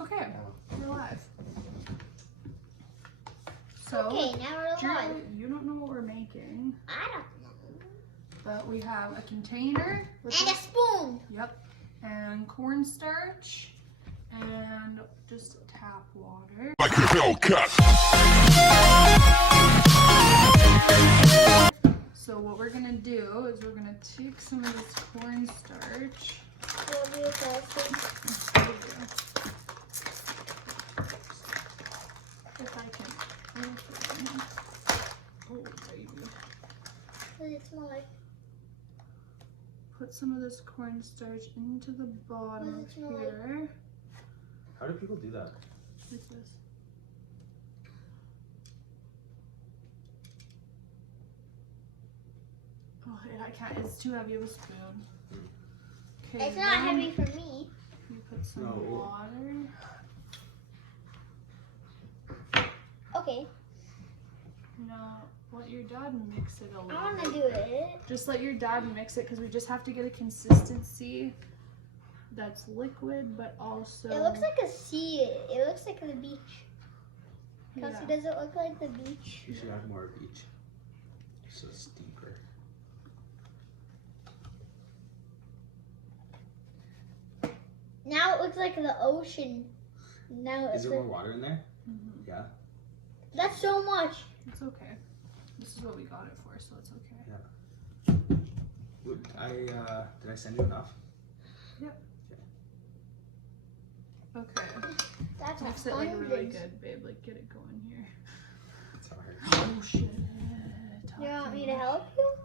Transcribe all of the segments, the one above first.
Okay, we're live. So, Okay, now we're live. You don't know what we're making, I don't know. but we have a container with And a spoon. Yep, and cornstarch, and just tap water. Like a Hellcat. So what we're gonna do is we're gonna take some of this cornstarch. If I can. Oh, baby. What does it smell like? Put some of this cornstarch into the bottom What does it smell like? here. How do people do that? Like this. Oh, yeah, I can't. It's too heavy of a spoon. Okay, It's not heavy for me. You put some No. water. Okay, Now, let your dad mix it a little. I want bit. to do it. Just let your dad mix it because we just have to get a consistency that's liquid, but also. It looks like a sea. It looks like the beach. Kelsey, Yeah. does it look like the beach? You should have more of each. So it's deeper. Now it looks like the ocean. Now Is it's there more water in there? Mhm. Yeah. That's so much. It's okay. This is what we got it for, so it's okay. Did I send you enough? Okay. That's Mix it like really hundreds. good, babe. Like get it going here. It's hard. Oh shit. You want me to help you?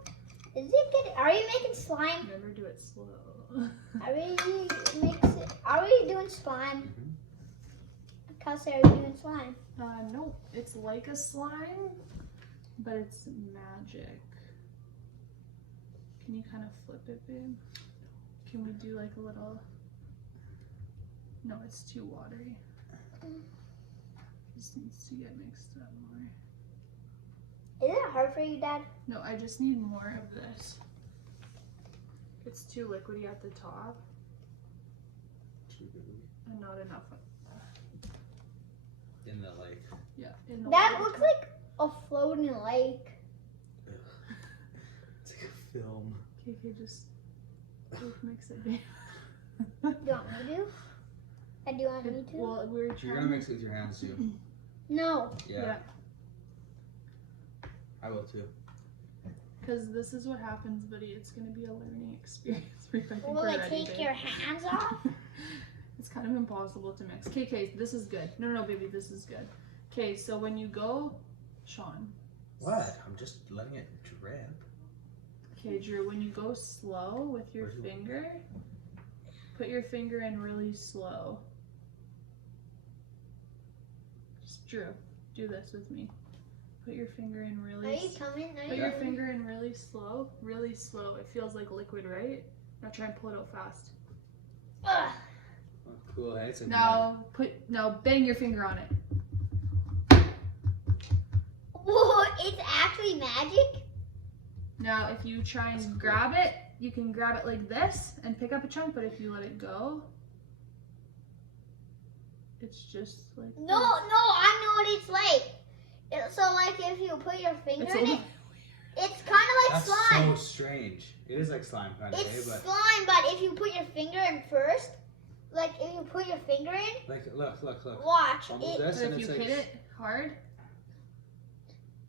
Is it good? Are you making slime? Never do it slow. Are we doing slime? Mm-hmm. Kelsey, are we doing slime? No, it's like a slime, but it's magic. Can you kind of flip it, babe? Can we do like a little? No, it's too watery. This needs to get mixed up more. Is it hard for you, Dad? No, I just need more of this. It's too liquidy at the top and not enough. In the lake. Yeah. In the That water. looks like a floating lake. It's like a film. Okay, just mix it, babe. Do you want me to? Do you want me to? Well, we're trying. You're gonna mix it with your hands too. No. Yeah. I will too. Because this is what happens, buddy. It's going to be a learning experience. I think Will we're I ready, take babe. your hands off? It's kind of impossible to mix. Okay, this is good. No, baby, this is good. Okay, so when you go, Sean. What? I'm just letting it drip. Okay, Drew, when you go slow with your finger, put your finger in really slow. Just Drew, do this with me. Put your finger in really. Are you coming? Put your finger in really slow, really slow. It feels like liquid, right? Now try and pull it out fast. Ugh. Oh, cool. Hey, it's like Now bang your finger on it. Whoa, it's actually magic? Now if you try and That's cool. grab it, you can grab it like this and pick up a chunk, but if you let it go, it's just like No, I know what it's like. So like if you put your finger It's in a it, it's kind of like That's slime. so strange. It is like slime kind of, It's but slime, but if you put your finger in first, like if you put your finger in, like look. watch Almost it. this But and if it's you like hit it hard,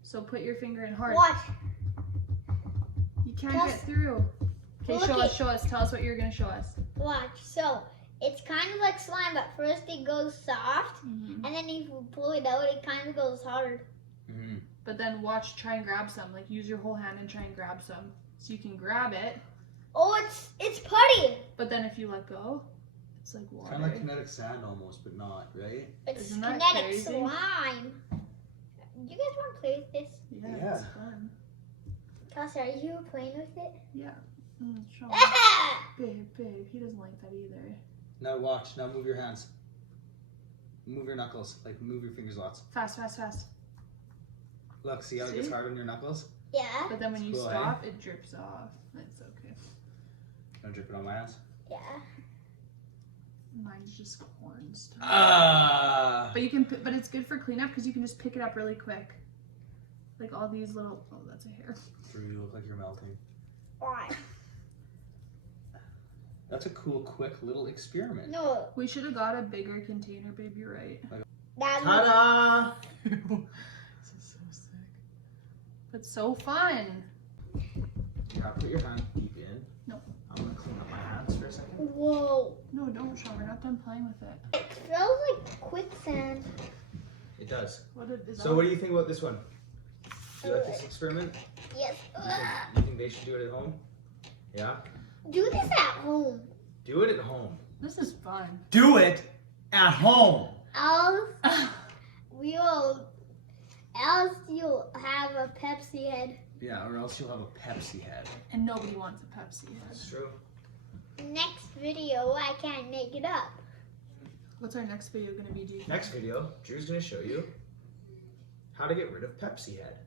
so put your finger in hard. Watch. You can't Just- get through. Okay, Look show us. Tell us what you're gonna show us. Watch. So it's kind of like slime, but first it goes soft, and then if you pull it out, it kind of goes hard. Mm-hmm. But then try and grab some. Like use your whole hand and try and grab some. So you can grab it, Oh, it's putty. but then if you let go, it's like water. Kind of like kinetic sand almost, but not, right? It's Isn't that kinetic crazy? slime. You guys want to play with this? Yeah, it's fun. Kelsey, are you playing with it? Yeah. Sean. Babe, he doesn't like that either. Now watch. Now move your hands. Move your knuckles. Like move your fingers lots. Fast. Look, see how it gets See? hard on your knuckles? Yeah. But then when you Cool, eh? stop, it drips off. It's okay. Don't drip it on my hands. Yeah. Mine's just cornstarch. Ah. But you can, but it's good for cleanup because you can just pick it up really quick. Like all these little, oh, that's a hair. You look like you're melting. Why? That's a cool, quick little experiment. No. We should have got a bigger container, babe. You're right. That was, Ta-da! This is so sick. But so fun. You have to put your hand deep in. No. I'm gonna clean up my hands for a second. whoa. No, don't, Sean. We're not done playing with it. It smells like quicksand. It does. What is So what do you think about this one? Do you like this experiment? Yes. You think they should do it at home? Yeah? Do this at home. Do it at home. This is fun. Do it at home! Else, else you'll have a Pepsi head. Yeah, or else you'll have a Pepsi head. And nobody wants a Pepsi head. That's true. Next video, I can't make it up. What's our next video gonna be, do you think? Next video, Drew's gonna show you how to get rid of Pepsi head.